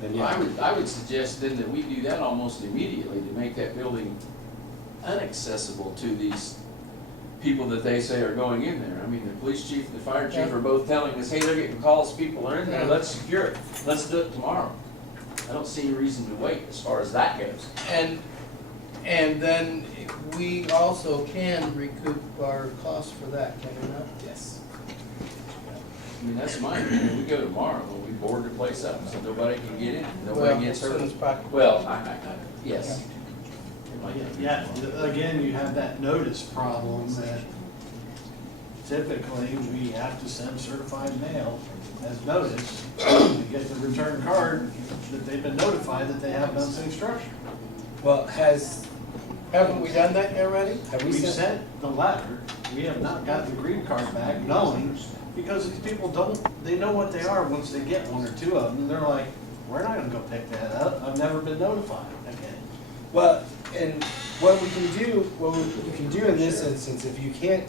then Well, yeah. I would suggest then that we do that almost immediately to make that building inaccessible to these people that they say are going in there. I mean, the police chief and the fire chief are both telling us, hey, they're getting calls, people are in there, let's secure it, let's do it tomorrow. I don't see any reason to wait as far as that goes. And then we also can recoup our costs for that, can we not? Yes. I mean, that's my opinion, we go tomorrow, when we board the place up, so nobody can get in, Well, nobody gets as soon hurt. as practical. Well, yes. Yeah, again, you have that notice problem that typically we have to send certified mail as notice to get the return card that they've been notified that they have an unsafe structure. Well, Haven't we done that already? have we We've sent? sent the letter, we have not gotten the green card back knowing, because these people they know what they are once they get one or two of them, and they're like, we're not gonna go pick that up, I've never been notified again. Well, and what we can do in this instance, if you can't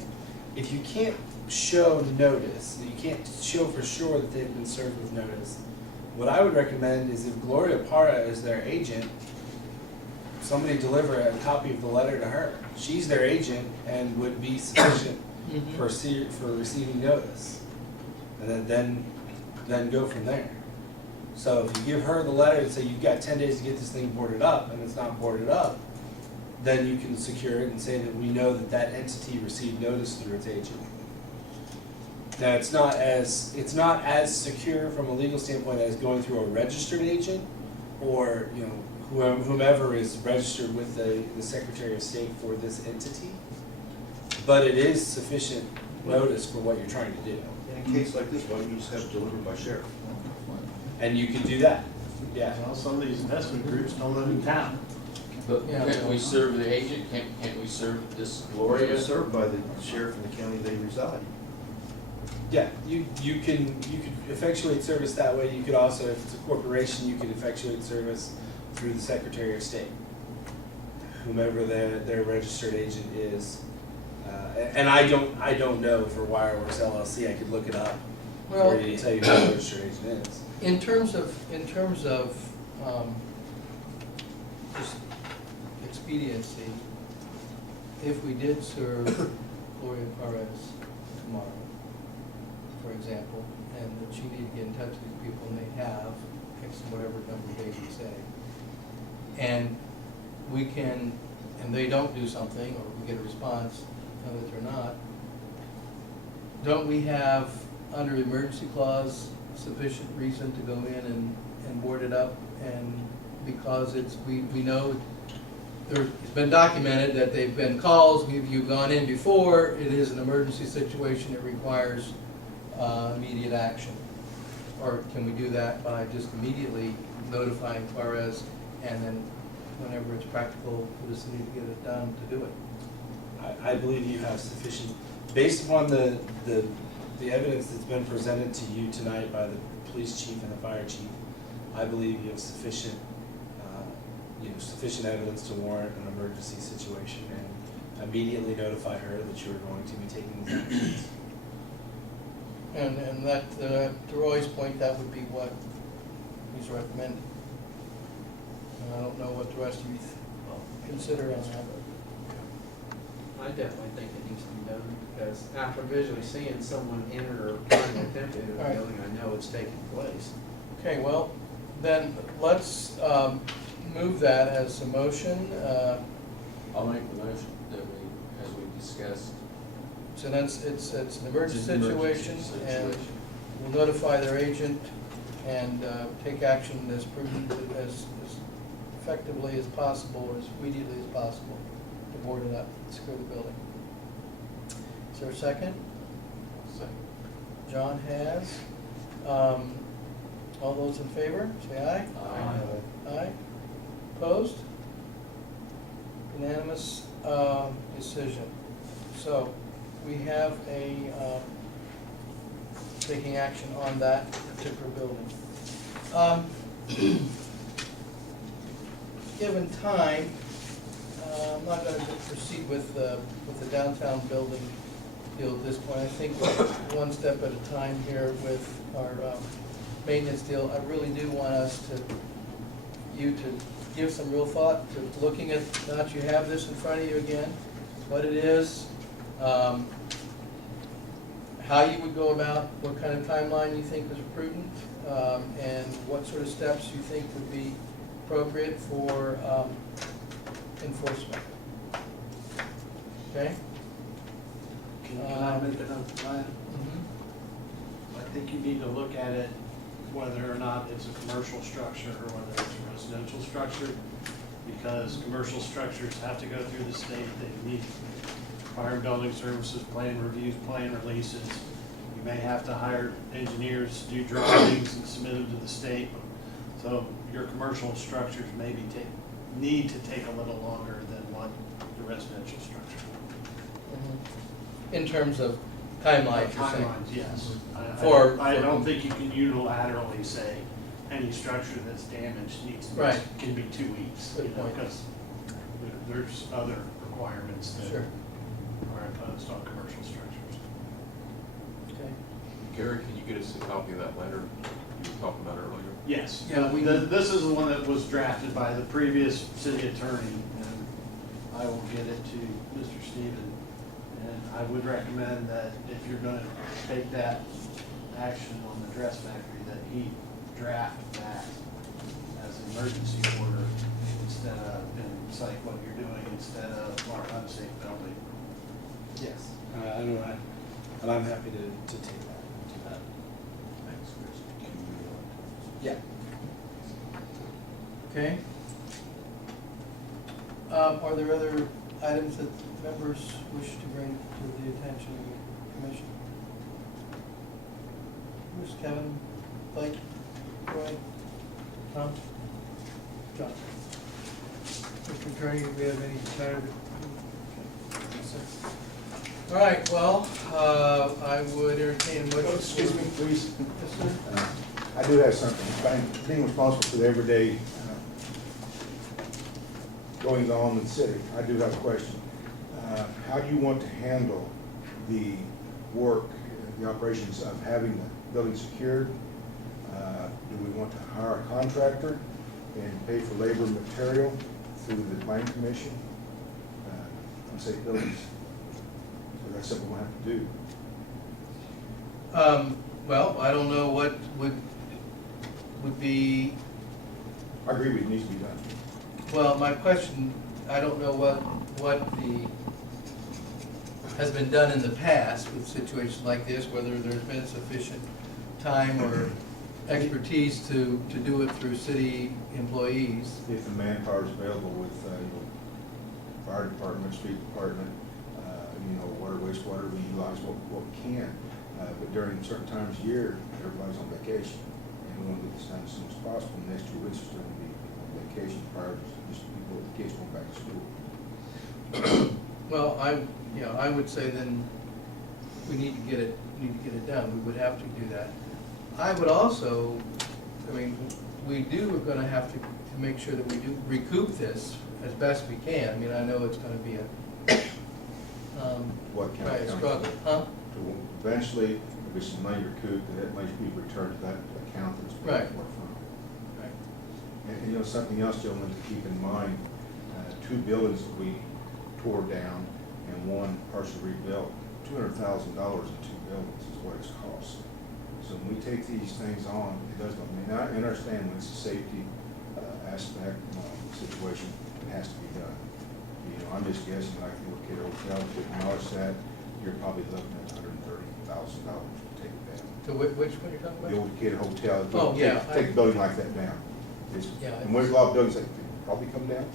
show notice, you can't show for sure that they've been served with notice, what I would recommend is if Gloria Parra is their agent, somebody deliver a copy of the letter to her. She's their agent and would be sufficient for receiving notice. And then go from there. So if you give her the letter and say you've got 10 days to get this thing boarded up, and it's not boarded up, then you can secure it and say that we know that that entity received notice through its agent. Now, it's not as secure from a legal standpoint as going through a registered agent, or whomever is registered with the Secretary of State for this entity. But it is sufficient notice for what you're trying to do. In a case like this, why don't you just have it delivered by sheriff? And you can do that, yeah. Well, some of these investment groups don't live in town. But can't we serve the agent, can't we serve this Gloria? It's served by the sheriff in the county they reside. Yeah, you could effectuate service that way. You could also, if it's a corporation, you could effectuate service through the Secretary of State, whomever their registered agent is. And I don't know for Wireworks LLC. I could look it up Well, for you to tell you who the registered agent is. in terms of just expediency, if we did serve Gloria Perez tomorrow, for example, and that she needed to get in touch with these people, and they have, X whatever number of days we say, and we can, and they don't do something, or we get a response, know that they're not, don't we have, under the emergency clause, sufficient reason to go in and board it up? And because we know it's been documented that they've been calls, you've gone in before, it is an emergency situation, it requires immediate action. Or can we do that by just immediately notifying Juarez, and then whenever it's practical for the city to get it done, to do it? I believe you have sufficient, based upon the evidence that's been presented to you tonight by the police chief and the fire chief. I believe you have sufficient evidence to warrant an emergency situation, and immediately notify her that you are going to be taking these actions. And that, to Roy's point, that would be what he's recommending. And I don't know what the rest of you consider on that. I definitely think it needs to be done, because after visually seeing someone enter or trying to attempt to enter the Right. building, I know it's taking place. Okay, well, then let's move that as a motion. I'll make the motion that as we discussed. So then it's an emergency It's an emergency situation, and situation. we'll notify their agent and take action as prudent, as effectively as possible, or as immediately as possible, to board it up, secure the building. Is there a second? Second. John has. All those in favor, say aye. Aye. Opposed? Unanimous decision. So we have a taking action on that particular building. Given time, I'm not going to proceed with the downtown building deal at this point. I think one step at a time here with our maintenance deal, I really do want us you to give some real thought to looking at, now that you have this in front of you again, what it is, how you would go about, what kind of timeline you think is prudent, and what sort of steps you think would be appropriate for enforcement. Okay? Can I make another plan? I think you need to look at it, whether or not it's a commercial structure or whether it's a residential structure, because commercial structures have to go through the state, they need fire and building services, plan reviews, plan releases. You may have to hire engineers to do drawings and submit them to the state. So your commercial structures maybe need to take a little longer than what the residential structure. In terms of timeline, you're saying? Timelines, yes. I For- don't think you can unilaterally say any structure that's damaged needs to, Right. can be 2 weeks. Good point. Because there's other requirements that Sure. are imposed on commercial structures. Okay. Gary, can you get us a copy of that letter you were talking about earlier? Yes. Yeah, we- This is the one that was drafted by the previous city attorney, and I will get it to Mr. Stephen. And I would recommend that if you're gonna take that action on the dress factory, that he draft that as an emergency order instead of, and cite what you're doing instead of our unsafe building. Yes. I know that, and I'm happy to take that. Thanks, Chris. Yeah. Okay. Are there other items that members wish to bring to the attention of the commission? Who's Kevin, Blake, Roy, Tom, John? Mr. Attorney, do we have any kind of? All right, well, I would entertain a motion. Excuse me, please. Yes, sir. I do have something. By being responsible for the everyday goings on in the city, I do have a question. How do you want to handle the work, the operations of having the building secured? Do we want to hire a contractor and pay for labor and material through the planning commission? Unsafe buildings. So that's something we'll have to do. Well, I don't know what would be, I agree with it, needs to be done. well, my question, I don't know what has been done in the past with situations like this, whether there's been sufficient time or expertise to do it through city employees. If the manpower is available with, fire department, street department, water, wastewater, we utilize what we can. But during certain times of year, everybody's on vacation, and we want to get this done as soon as possible. The next 2 weeks is going to be on vacation prior to just people, the kids going back to school. Well, I would say then we need to get it done. We would have to do that. I would also, we are gonna have to make sure that we do recoup this as best we can. I know it's gonna be What kind right, a of struggle, huh? Eventually, there'll be some money recouped, and that money should be returned to that account that's paid Right. for from. Right. And something else, gentlemen, to keep in mind, 2 buildings that we tore down and 1 partially rebuilt, $200,000 in 2 buildings is what it's cost. So when we take these things on, it does not mean, I understand when it's a safety aspect situation, it has to be done. I'm just guessing like the Decatur Hotel, to acknowledge that, you're probably looking at $130,000 to take it down. So which one you're talking The about? old Decatur Hotel, Oh, yeah. take a building like that down. Yeah. And there's a lot of buildings that could probably come down,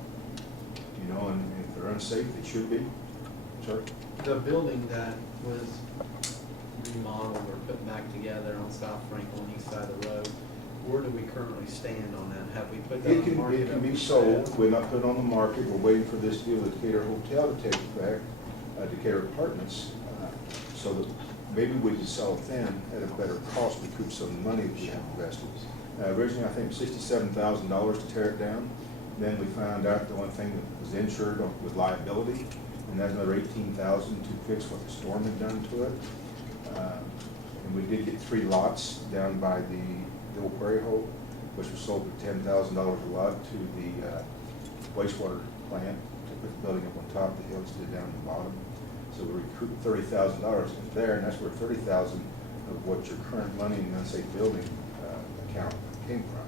and if they're unsafe, they should be. Sir? The building that was remodeled or put back together on South Franklin, east side of the road, where do we currently stand on that? Have we put that on the market? It can be sold, we're not putting it on the market, we're waiting for this deal with Decatur Hotel to take effect, Decatur Apartments, so that maybe we can sell it then at a better cost, recoup some money that we have invested. Originally, I think $67,000 to tear it down, then we found out the one thing that was insured with liability, and that's another $18,000 to fix what the storm had done to it. And we did get 3 lots down by the the old quarry hole, which was sold for $10,000 a lot to the wastewater plant to put the building up on top of the hill instead of down at the bottom. So we recouped $30,000 there, and that's where $30,000 of what your current money in the unsafe building account came from.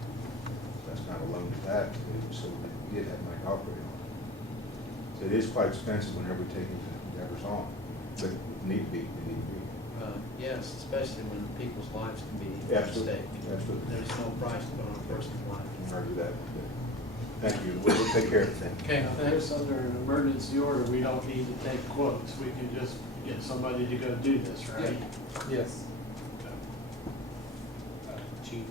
That's kind of loaned to that, so we did have money operating on it. So it is quite expensive whenever we take these endeavors on, but need to be, they need to be. Yes, especially when people's lives can be at Absolutely, stake. absolutely. There's no price to put on a person's life. Can't argue that. Thank you, we'll take care of it then. Okay, Now, thanks. this under an emergency order, we don't need to take quotes, we can just get somebody to go do this, right? Yes. Chief.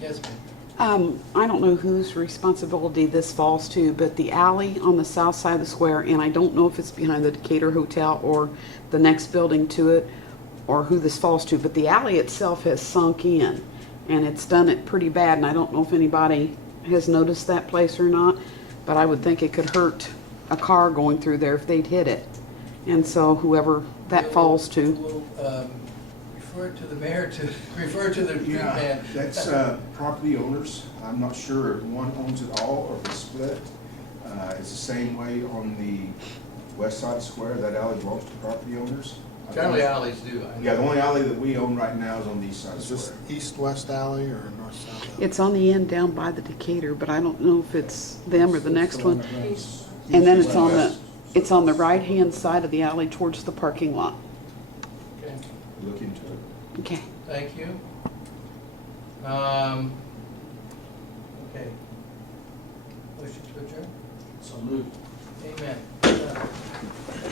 Yes, ma'am. I don't know whose responsibility this falls to, but the alley on the south side of the square, and I don't know if it's behind the Decatur Hotel or the next building to it, or who this falls to, but the alley itself has sunk in, and it's done it pretty bad, and I don't know if anybody has noticed that place or not, but I would think it could hurt a car going through there if they'd hit it. And so whoever that falls to. We'll refer to the mayor to refer to the tree man. That's property owners. I'm not sure if one owns it all or if it's split. It's the same way on the west side of the square. That alley belongs to property owners. Generally alleys do. I know. Yeah, the only alley that we own right now is on the east side of Is the this square. east-west alley or north-south alley? It's on the end down by the Decatur, but I don't know if it's them or the next one. And then it's on the right-hand side of the alley towards the parking lot. Okay, Look into it. Okay. thank you. Okay. Motion to adjourn? So moved. Amen.